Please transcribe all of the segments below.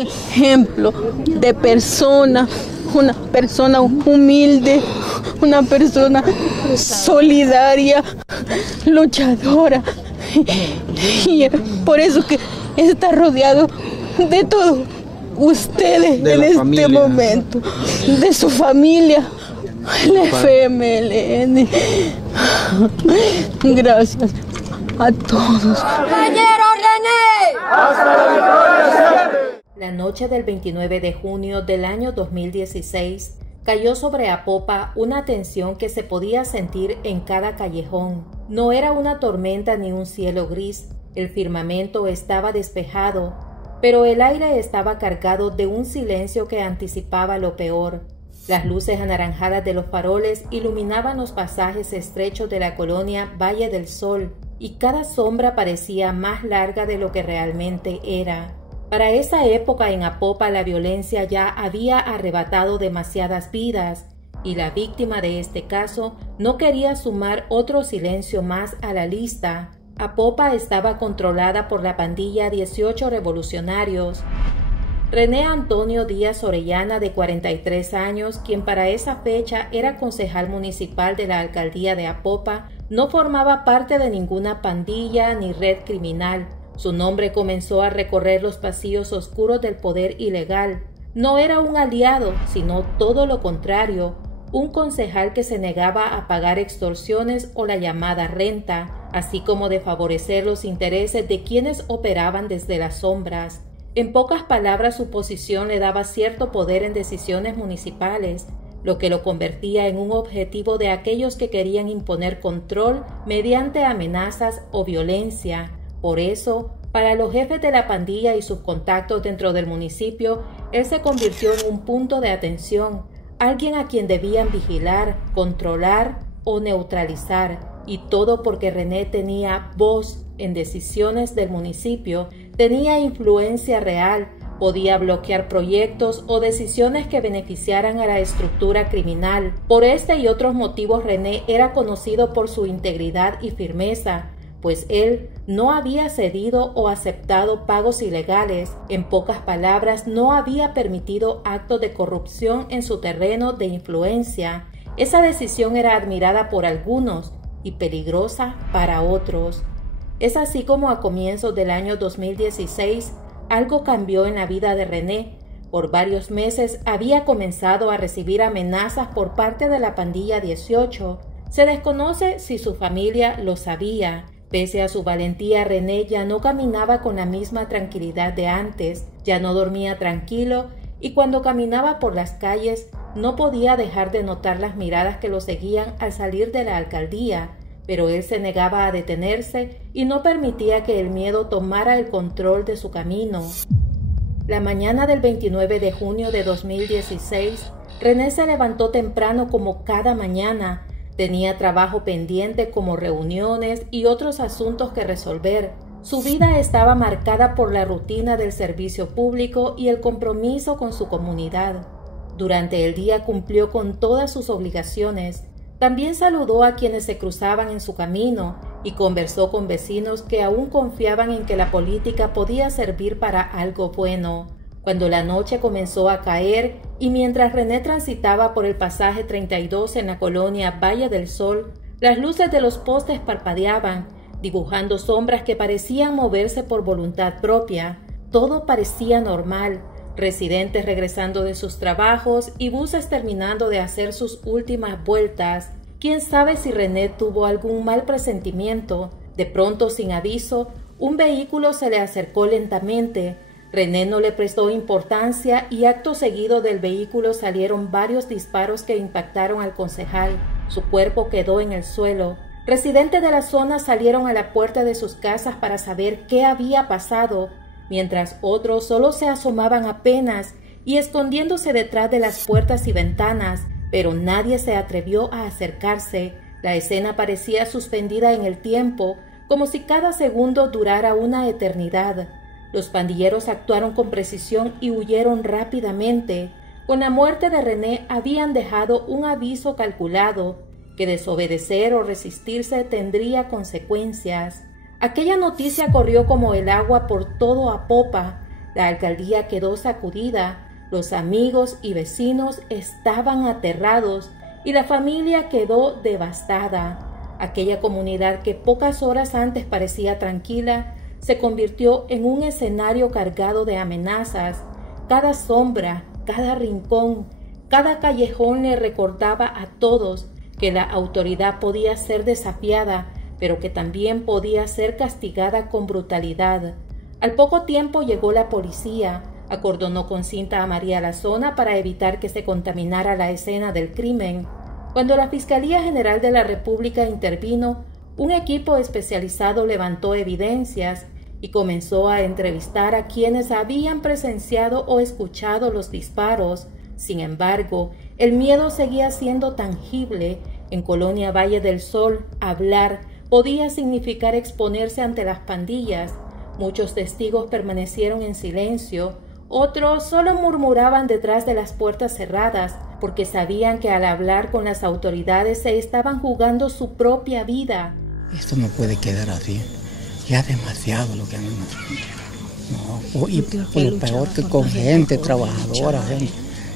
un ejemplo de persona, una persona humilde, una persona solidaria, luchadora. Y por eso que está rodeado de todos ustedes en este momento, de su familia, el FMLN. Gracias a todos. ¡Compañero René! ¡Hasta la victoria siempre! La noche del 29 de junio del año 2016 cayó sobre Apopa una tensión que se podía sentir en cada callejón. No era una tormenta ni un cielo gris, el firmamento estaba despejado, pero el aire estaba cargado de un silencio que anticipaba lo peor. Las luces anaranjadas de los faroles iluminaban los pasajes estrechos de la colonia Valle del Sol, y cada sombra parecía más larga de lo que realmente era. Para esa época en Apopa la violencia ya había arrebatado demasiadas vidas, y la víctima de este caso no quería sumar otro silencio más a la lista. Apopa estaba controlada por la pandilla 18 revolucionarios. René Antonio Díaz Orellana, de 43 años, quien para esa fecha era concejal municipal de la alcaldía de Apopa, no formaba parte de ninguna pandilla ni red criminal. Su nombre comenzó a recorrer los pasillos oscuros del poder ilegal. No era un aliado, sino todo lo contrario, un concejal que se negaba a pagar extorsiones o la llamada renta, así como de favorecer los intereses de quienes operaban desde las sombras. En pocas palabras, su posición le daba cierto poder en decisiones municipales, lo que lo convertía en un objetivo de aquellos que querían imponer control mediante amenazas o violencia. Por eso, para los jefes de la pandilla y sus contactos dentro del municipio, él se convirtió en un punto de atención, alguien a quien debían vigilar, controlar o neutralizar, y todo porque René tenía voz en decisiones del municipio, tenía influencia real, podía bloquear proyectos o decisiones que beneficiaran a la estructura criminal. Por este y otros motivos, René era conocido por su integridad y firmeza, pues él no había cedido o aceptado pagos ilegales. En pocas palabras, no había permitido actos de corrupción en su terreno de influencia. Esa decisión era admirada por algunos y peligrosa para otros. Es así como a comienzos del año 2016, algo cambió en la vida de René. Por varios meses había comenzado a recibir amenazas por parte de la pandilla 18. Se desconoce si su familia lo sabía. Pese a su valentía, René ya no caminaba con la misma tranquilidad de antes, ya no dormía tranquilo, y cuando caminaba por las calles no podía dejar de notar las miradas que lo seguían al salir de la alcaldía, pero él se negaba a detenerse y no permitía que el miedo tomara el control de su camino. La mañana del 29 de junio de 2016, René se levantó temprano como cada mañana. Tenía trabajo pendiente como reuniones y otros asuntos que resolver. Su vida estaba marcada por la rutina del servicio público y el compromiso con su comunidad. Durante el día cumplió con todas sus obligaciones. También saludó a quienes se cruzaban en su camino y conversó con vecinos que aún confiaban en que la política podía servir para algo bueno. Cuando la noche comenzó a caer y mientras René transitaba por el pasaje 32 en la colonia Valle del Sol, las luces de los postes parpadeaban, dibujando sombras que parecían moverse por voluntad propia. Todo parecía normal, residentes regresando de sus trabajos y buses terminando de hacer sus últimas vueltas. Quién sabe si René tuvo algún mal presentimiento. De pronto, sin aviso, un vehículo se le acercó lentamente. René no le prestó importancia y acto seguido del vehículo salieron varios disparos que impactaron al concejal. Su cuerpo quedó en el suelo. Residentes de la zona salieron a la puerta de sus casas para saber qué había pasado, mientras otros solo se asomaban apenas y escondiéndose detrás de las puertas y ventanas, pero nadie se atrevió a acercarse. La escena parecía suspendida en el tiempo, como si cada segundo durara una eternidad. Los pandilleros actuaron con precisión y huyeron rápidamente. Con la muerte de René habían dejado un aviso calculado, que desobedecer o resistirse tendría consecuencias. Aquella noticia corrió como el agua por todo Apopa. La alcaldía quedó sacudida, los amigos y vecinos estaban aterrados y la familia quedó devastada. Aquella comunidad que pocas horas antes parecía tranquila, se convirtió en un escenario cargado de amenazas. Cada sombra, cada rincón, cada callejón le recordaba a todos que la autoridad podía ser desafiada, pero que también podía ser castigada con brutalidad. Al poco tiempo llegó la policía, acordonó con cinta amarilla la zona para evitar que se contaminara la escena del crimen. Cuando la Fiscalía General de la República intervino, un equipo especializado levantó evidencias y comenzó a entrevistar a quienes habían presenciado o escuchado los disparos. Sin embargo, el miedo seguía siendo tangible. En Colonia Valle del Sol, hablar podía significar exponerse ante las pandillas. Muchos testigos permanecieron en silencio, otros solo murmuraban detrás de las puertas cerradas, porque sabían que al hablar con las autoridades se estaban jugando su propia vida. Esto no puede quedar así. Ya demasiado lo que han hecho. No, y por lo peor que con gente trabajadora, gente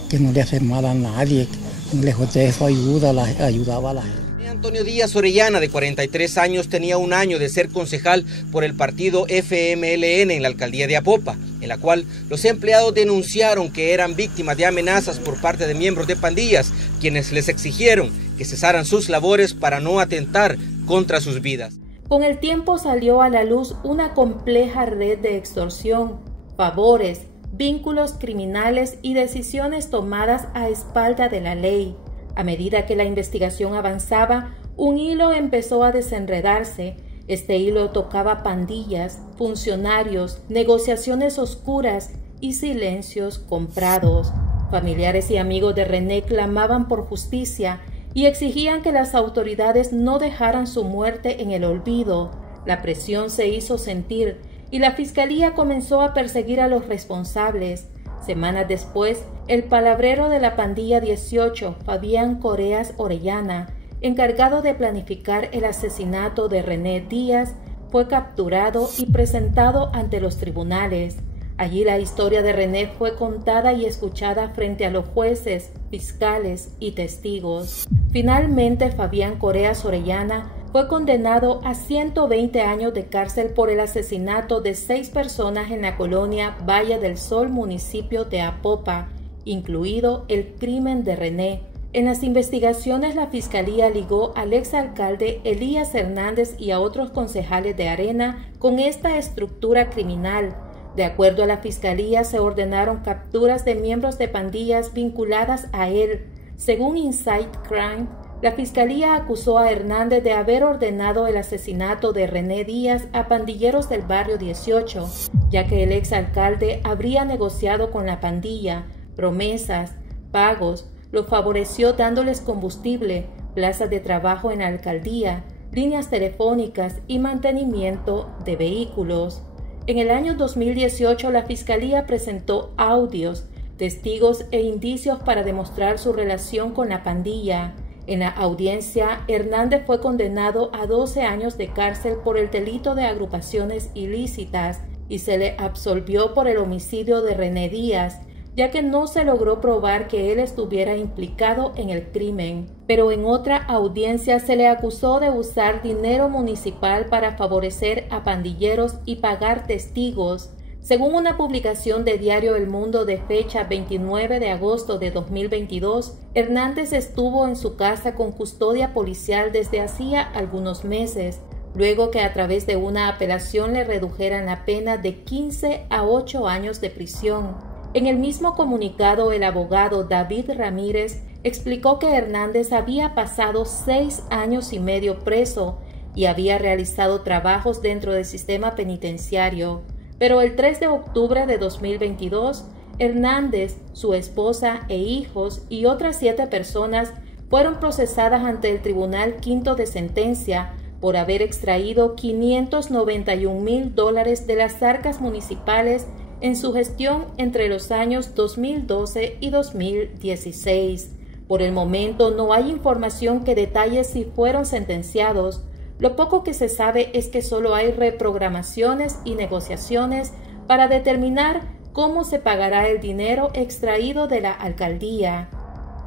que no le hace mal a nadie, lejos de eso ayudaba a la gente. Antonio Díaz Orellana, de 43 años, tenía un año de ser concejal por el partido FMLN en la alcaldía de Apopa, en la cual los empleados denunciaron que eran víctimas de amenazas por parte de miembros de pandillas, quienes les exigieron que cesaran sus labores para no atentar contra sus vidas. Con el tiempo salió a la luz una compleja red de extorsión, favores, vínculos criminales y decisiones tomadas a espalda de la ley. A medida que la investigación avanzaba, un hilo empezó a desenredarse. Este hilo tocaba pandillas, funcionarios, negociaciones oscuras y silencios comprados. Familiares y amigos de René clamaban por justicia y exigían que las autoridades no dejaran su muerte en el olvido. La presión se hizo sentir y la Fiscalía comenzó a perseguir a los responsables. Semanas después, el palabrero de la pandilla 18, Fabián Coreas Orellana, encargado de planificar el asesinato de René Díaz, fue capturado y presentado ante los tribunales. Allí la historia de René fue contada y escuchada frente a los jueces, fiscales y testigos. Finalmente, Fabián Coreas Orellana fue condenado a 120 años de cárcel por el asesinato de 6 personas en la colonia Valle del Sol, municipio de Apopa, incluido el crimen de René. En las investigaciones, la Fiscalía ligó al exalcalde Elías Hernández y a otros concejales de Arena con esta estructura criminal. De acuerdo a la Fiscalía, se ordenaron capturas de miembros de pandillas vinculadas a él. Según Insight Crime, la Fiscalía acusó a Hernández de haber ordenado el asesinato de René Díaz a pandilleros del barrio 18, ya que el exalcalde habría negociado con la pandilla, promesas, pagos, los favoreció dándoles combustible, plazas de trabajo en la alcaldía, líneas telefónicas y mantenimiento de vehículos. En el año 2018, la Fiscalía presentó audios, testigos e indicios para demostrar su relación con la pandilla. En la audiencia, Hernández fue condenado a 12 años de cárcel por el delito de agrupaciones ilícitas y se le absolvió por el homicidio de René Díaz, ya que no se logró probar que él estuviera implicado en el crimen. Pero en otra audiencia se le acusó de usar dinero municipal para favorecer a pandilleros y pagar testigos. Según una publicación de diario El Mundo de fecha 29 de agosto de 2022, Hernández estuvo en su casa con custodia policial desde hacía algunos meses, luego que a través de una apelación le redujeran la pena de 15 a 8 años de prisión. En el mismo comunicado, el abogado David Ramírez explicó que Hernández había pasado 6 años y medio preso y había realizado trabajos dentro del sistema penitenciario. Pero el 3 de octubre de 2022, Hernández, su esposa e hijos y otras 7 personas fueron procesadas ante el Tribunal Quinto de Sentencia por haber extraído $591,000 de las arcas municipales en su gestión entre los años 2012 y 2016. Por el momento no hay información que detalle si fueron sentenciados. Lo poco que se sabe es que solo hay reprogramaciones y negociaciones para determinar cómo se pagará el dinero extraído de la alcaldía.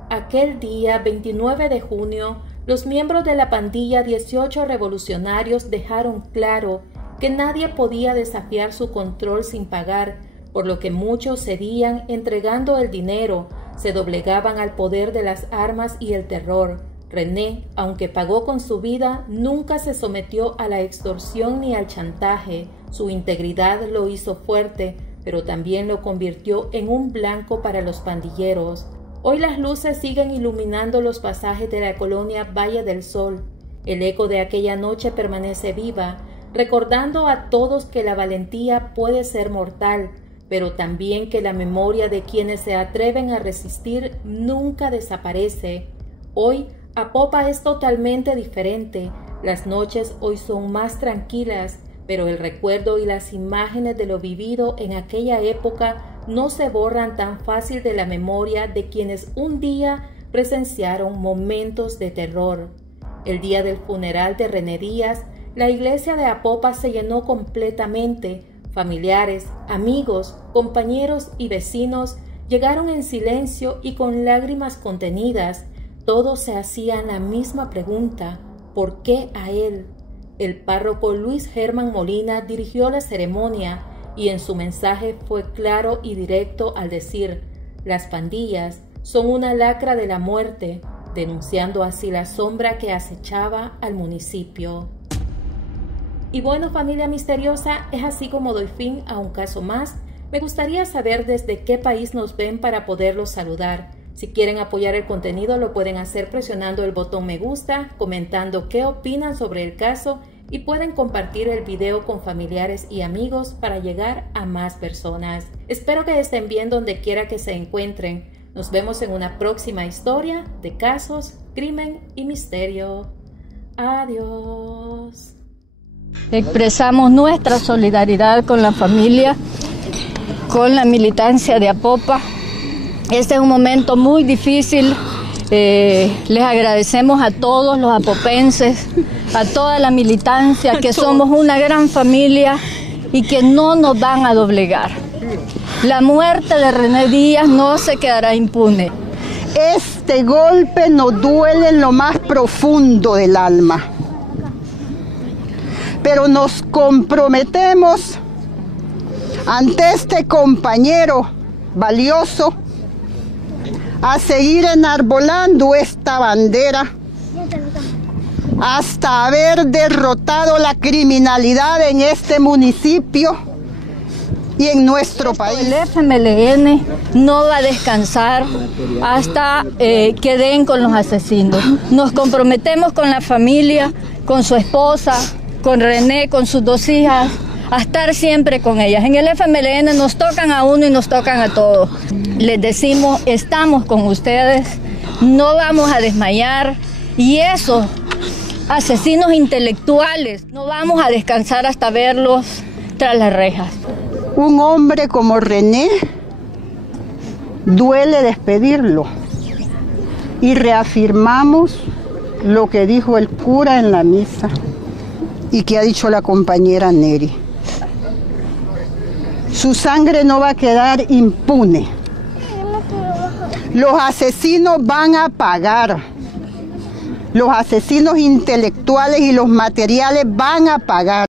Aquel día, 29 de junio, los miembros de la pandilla 18 revolucionarios dejaron claro que nadie podía desafiar su control sin pagar, por lo que muchos cedían entregando el dinero, se doblegaban al poder de las armas y el terror. René, aunque pagó con su vida, nunca se sometió a la extorsión ni al chantaje. Su integridad lo hizo fuerte, pero también lo convirtió en un blanco para los pandilleros. Hoy las luces siguen iluminando los pasajes de la colonia Valle del Sol. El eco de aquella noche permanece viva, recordando a todos que la valentía puede ser mortal, pero también que la memoria de quienes se atreven a resistir nunca desaparece. Hoy, Apopa es totalmente diferente. Las noches hoy son más tranquilas, pero el recuerdo y las imágenes de lo vivido en aquella época no se borran tan fácil de la memoria de quienes un día presenciaron momentos de terror. El día del funeral de René Díaz, la iglesia de Apopa se llenó completamente. Familiares, amigos, compañeros y vecinos llegaron en silencio y con lágrimas contenidas. Todos se hacían la misma pregunta: ¿por qué a él? El párroco Luis Germán Molina dirigió la ceremonia y en su mensaje fue claro y directo al decir: las pandillas son una lacra de la muerte, denunciando así la sombra que acechaba al municipio. Y bueno, familia misteriosa, es así como doy fin a un caso más. Me gustaría saber desde qué país nos ven para poderlos saludar. Si quieren apoyar el contenido, lo pueden hacer presionando el botón me gusta, comentando qué opinan sobre el caso y pueden compartir el video con familiares y amigos para llegar a más personas. Espero que estén bien donde quiera que se encuentren. Nos vemos en una próxima historia de casos, crimen y misterio. Adiós. Expresamos nuestra solidaridad con la familia, con la militancia de Apopa. Este es un momento muy difícil. Les agradecemos a todos los apopenses, a toda la militancia, que somos una gran familia y que no nos van a doblegar. La muerte de René Díaz no se quedará impune. Este golpe nos duele en lo más profundo del alma, pero nos comprometemos ante este compañero valioso a seguir enarbolando esta bandera hasta haber derrotado la criminalidad en este municipio y en nuestro país. El FMLN no va a descansar hasta que den con los asesinos. Nos comprometemos con la familia, con su esposa, con René, con sus 2 hijas, a estar siempre con ellas. En el FMLN nos tocan a uno y nos tocan a todos. Les decimos, estamos con ustedes, no vamos a desmayar, y esos asesinos intelectuales no vamos a descansar hasta verlos tras las rejas. Un hombre como René duele despedirlo, y reafirmamos lo que dijo el cura en la misa y que ha dicho la compañera Neri. Su sangre no va a quedar impune. Los asesinos van a pagar. Los asesinos intelectuales y los materiales van a pagar.